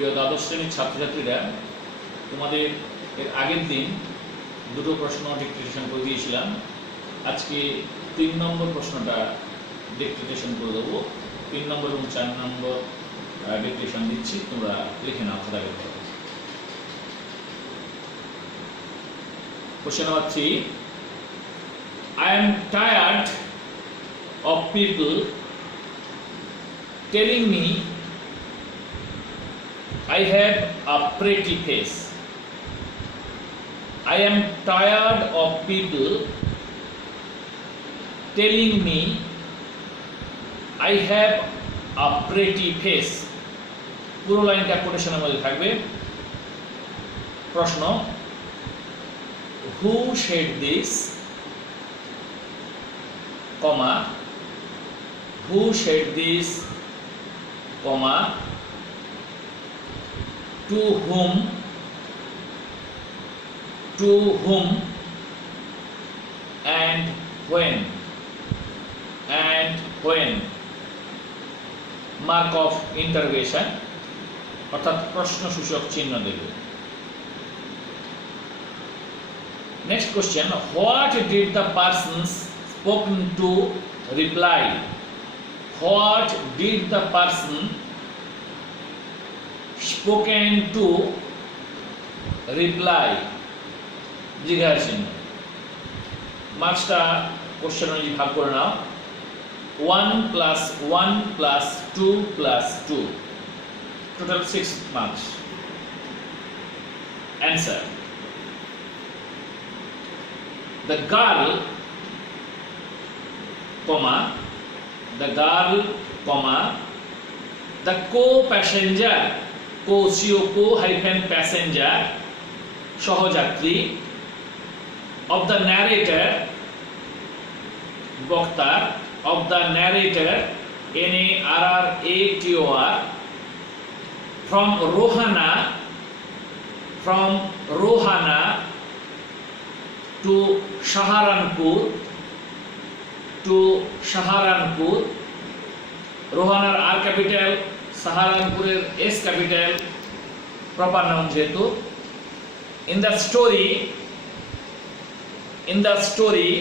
প্রিয় দ্বাদশ শ্রেণীর ছাত্রছাত্রীরা, তোমাদের এর আগের দিন দুটো প্রশ্ন ডিক্টেশন করে দিয়েছিলাম। আজকে 3 নম্বর প্রশ্নটা ডিক্টেশন করে দেবো। 3 নম্বর এবং 4 নম্বর ডিক্টেশন দিচ্ছি, তোমরা লিখে নাও খাতা বের করো। Question number 3. I am tired of people telling me I have a pretty face. I am tired of people telling me I have a pretty face. পুরো লাইনটা কোটেশনের মধ্যে থাকবে। প্রশ্ন: Who said this, comma, who said this, comma, to whom, and when, mark of interrogation অর্থাৎ প্রশ্নসূচক চিহ্ন দেবে। Next question: What did the persons spoken to reply? What did the person spoken to reply? জিজ্ঞাসা চিহ্ন। মার্কসটা কোশ্চেন অনুযায়ী ভাগ করে নাও। 1 + 1 + 2 + 2, total 6 marks. Answer: The girl, comma, the co-passenger, co-passenger, সহযাত্রী, of the narrator, বক্তা, of the narrator, narrator, from Rohana to Saharanpur, রোহানার আর ক্যাপিটাল, সাহারানপুরের এস ক্যাপিটাল, প্রপার নাউন যেহেতু। in the story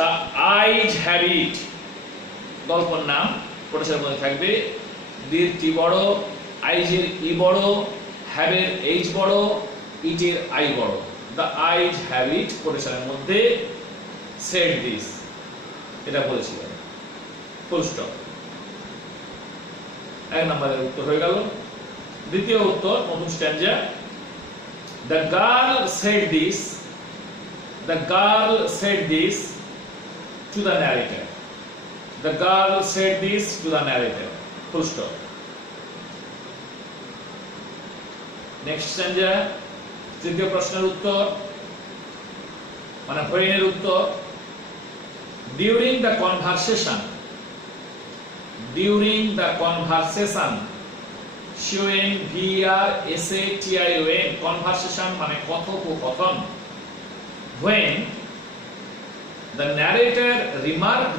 the eyes have it, গল্পের নাম কোটেশনের মধ্যে থাকবে। দীর টি বড়, আইজের ই বড়, হ্যাভের এইচ বড়, ইটের আই বড়। The eyes have it কোটেশনের মধ্যে said this, এটা বলেছিল। Full stop. 1 নম্বরের উত্তর হয়ে গেল। দ্বিতীয় উত্তর, নতুন স্ট্যান্জা। The girl said this to the narrator. The girl said this to the narrator. Full stop. Next stanza, তৃতীয় প্রশ্নের উত্তর মানে হোয়েনের উত্তর। During the conversation, showing VRSATION, conversation মানে কথোপকথন। When the narrator remarked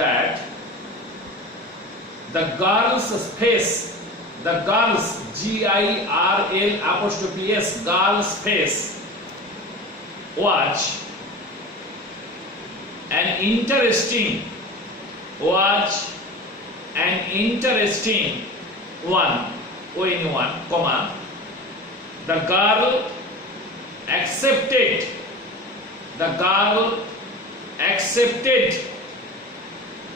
that the girl's face, the girl's GIRL', girl's face was an interesting one, comma, the girl accepted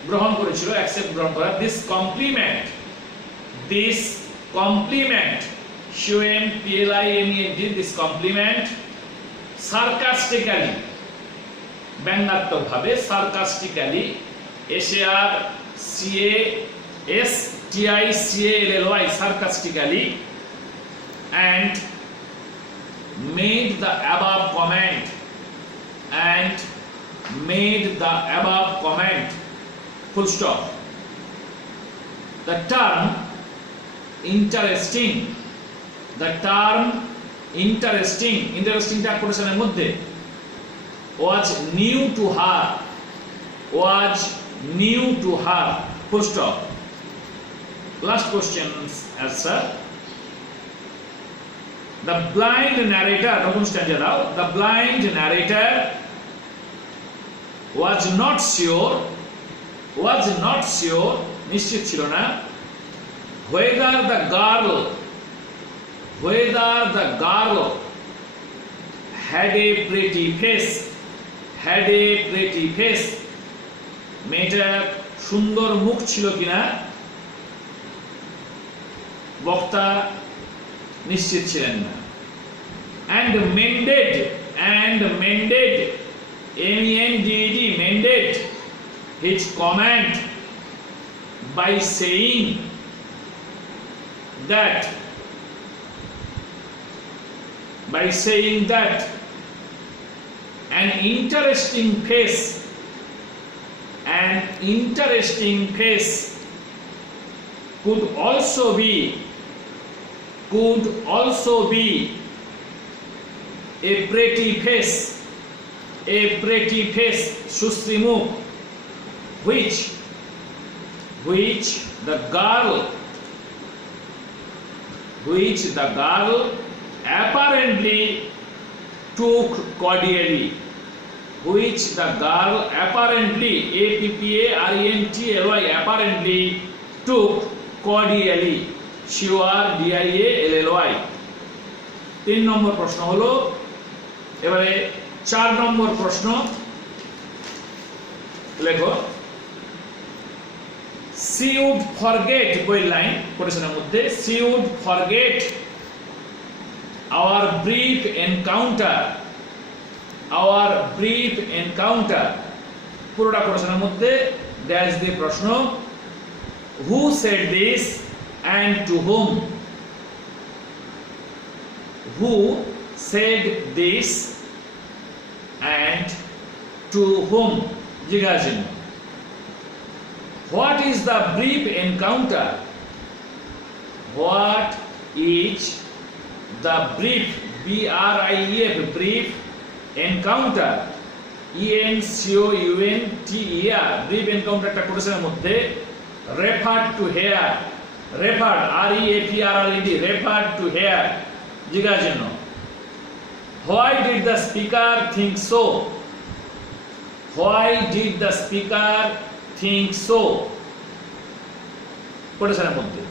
গ্রহণ করেছিল, accept গ্রহণ করা, this compliment shown PLINED, this compliment sarcastically, ব্যঙ্গাত্মক ভাবে, sarcastically, SARCASTICALLY, sarcastically, and made the above comment, full stop. The term interesting টা কোটেশনের মধ্যে, was new to her, full stop. Last question's answer. The blind narrator, নতুন স্ট্যান্জা দাও। The blind narrator was not sure, নিশ্চিত ছিল না, whether the girl had a pretty face, মেয়েটার সুন্দর মুখ ছিল কিনা বক্তা নিশ্চিত ছিলেন না। and mended mended his comment by saying that an interesting face could also be a pretty face, সুশ্রী মুখ, which the girl apparently took cordially, apparently took cordially, CORDIALLY। 3 নম্বর প্রশ্ন হলো। এবারে 4 নম্বর প্রশ্ন লেখো। she would forget, বই লাইন কোটেশনের মধ্যে, she would forget our brief encounter, পুরোটা কোটেশনের মধ্যে ড্যাশ দিয়ে প্রশ্ন, who said this and to whom, who said this and to whom, জিজ্ঞাসা। what is the brief encounter, what is the brief, brief encounter, ENCOUNTER, brief encounter একটা কোটেশনের মধ্যে referred to here, referred referred to here, জিজ্ঞাসার জন্য। why did the speaker think so, কোটেশনের মধ্যে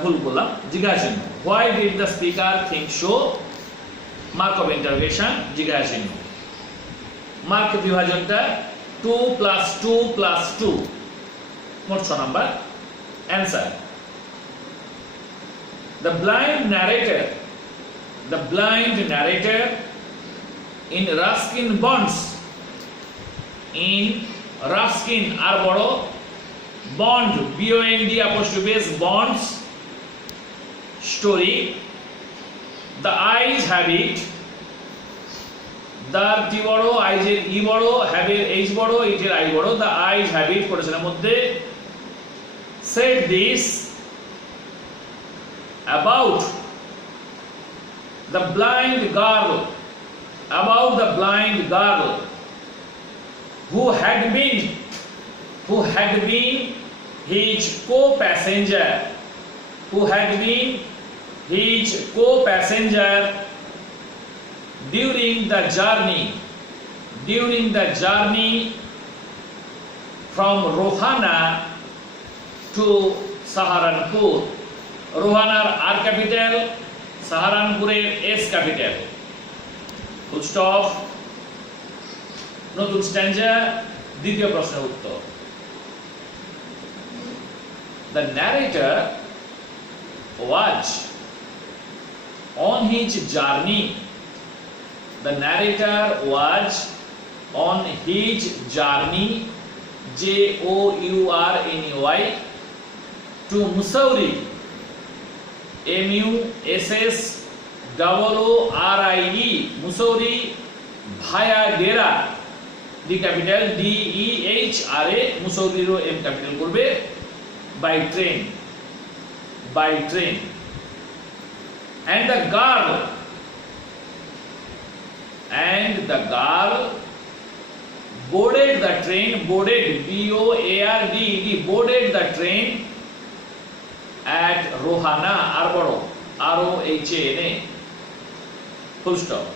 ভুল বললাম, জিজ্ঞাসার জন্য। why did the speaker think so, mark of interrogation, জিজ্ঞাসার জন্য। মার্ক বিভাজনটা 2 + 2 + 2, মোট 6 number. Answer, the blind narrator in Ruskin Bonds, আর বড়, bond BOND bonds story, the eyes have it, দার টি বড়, আইজের ই বড়, হ্যাভের এইচ বড়, ইটের আই বড়, the eyes have it কোটেশনের মধ্যে said this about the blind girl, who had been his co-passenger, during the journey from Rohana to Saharanpur, রোহানার আর ক্যাপিটাল, সাহারানপুরের এস ক্যাপিটাল, ফুল স্টপ। নতুন স্ট্যান্জা, দ্বিতীয় প্রশ্নের উত্তর। The narrator was on his journey, JOURNEY, to Mussoorie, MUSSOORIE, Mussoorie, via Dera, D capital DEHRA, Mussoorie M capital করবে, by train, and the girl boarded the train, boarded, BOARDED, boarded the train at Rohana, Arboro, ROHANA, full stop.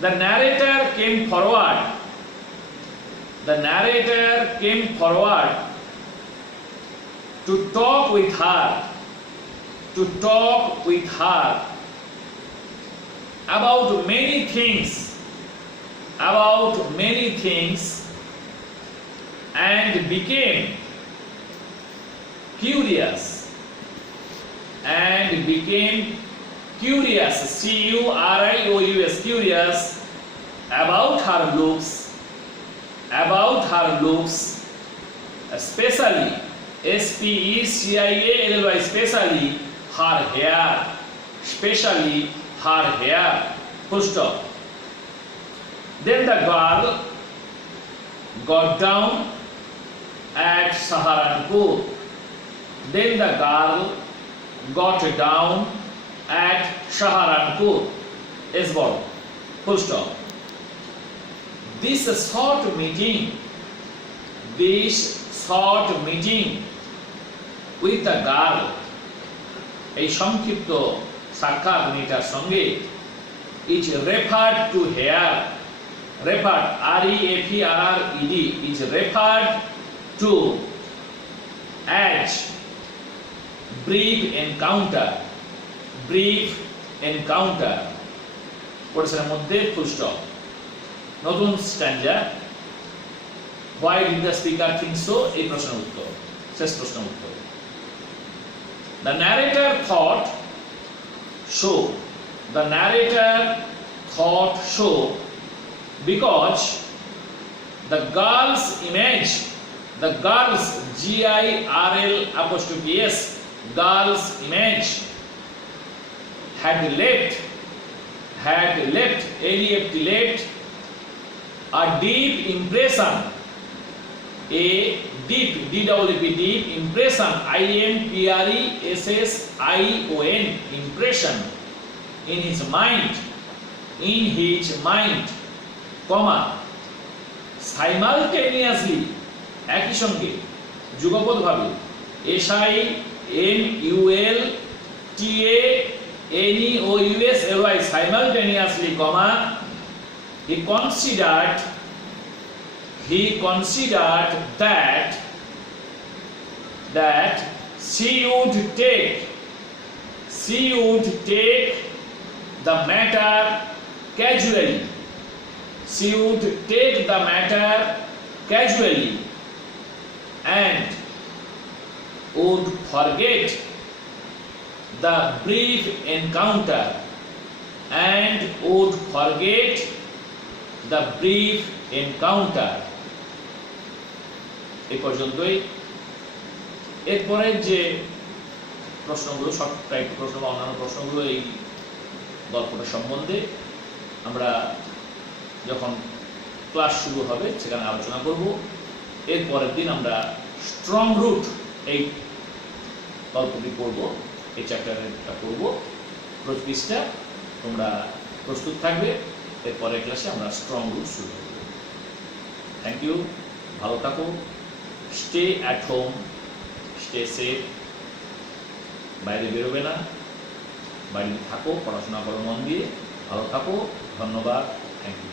The narrator came forward. The narrator came forward to talk with her. To talk with her about many things. About many things, and became curious. And became curious, CURIOUS, curious about her looks, especially SPECIALY, especially her hair, full stop. Then the girl got down at Saharanpur. Then the girl got down at Saharanpur. Esbor, full stop. This short meeting with the girl, এই সংক্ষিপ্ত সাক্ষাৎ মেয়েটার সঙ্গে, is referred to here. Referred, REFERRED, is referred to as brief encounter. কোটেশনের মধ্যে ফুল stop. নতুন স্ট্যান্জা, why did the speaker think so? এই প্রশ্নের উত্তর, শেষ প্রশ্নের উত্তর। The narrator thought so because the girl's image, GIRL', girl's image had left a deep impression, deep impression, impression in his mind, comma, simultaneously, একই সঙ্গে, যুগপদ ভাবে, SIMULTANEOUSLY, simultaneously, comma, he considered that she would take the matter casually. And would forget the brief encounter. এই পর্যন্তই। এরপরে যে প্রশ্নগুলো, short type প্রশ্ন বা অন্যান্য প্রশ্নগুলো এই গল্পটা সম্বন্ধে আমরা যখন ক্লাস শুরু হবে সেখানে আলোচনা করব। এর পরের দিন আমরা স্ট্রং রুট এই গল্পটি পড়ব, এই চ্যাপ্টারটা পড়ব। পৃষ্ঠা তোমরা প্রস্তুত থাকবে, এরপরের ক্লাসে আমরা স্ট্রং রুট শুরু করব। থ্যাংক ইউ, ভালো থাকো, stay at home, stay safe, বাইরে বেরোবে না, বাড়িতে থাকো, পড়াশোনা করো মন দিয়ে, ভালো থাকো, ধন্যবাদ, থ্যাংক ইউ।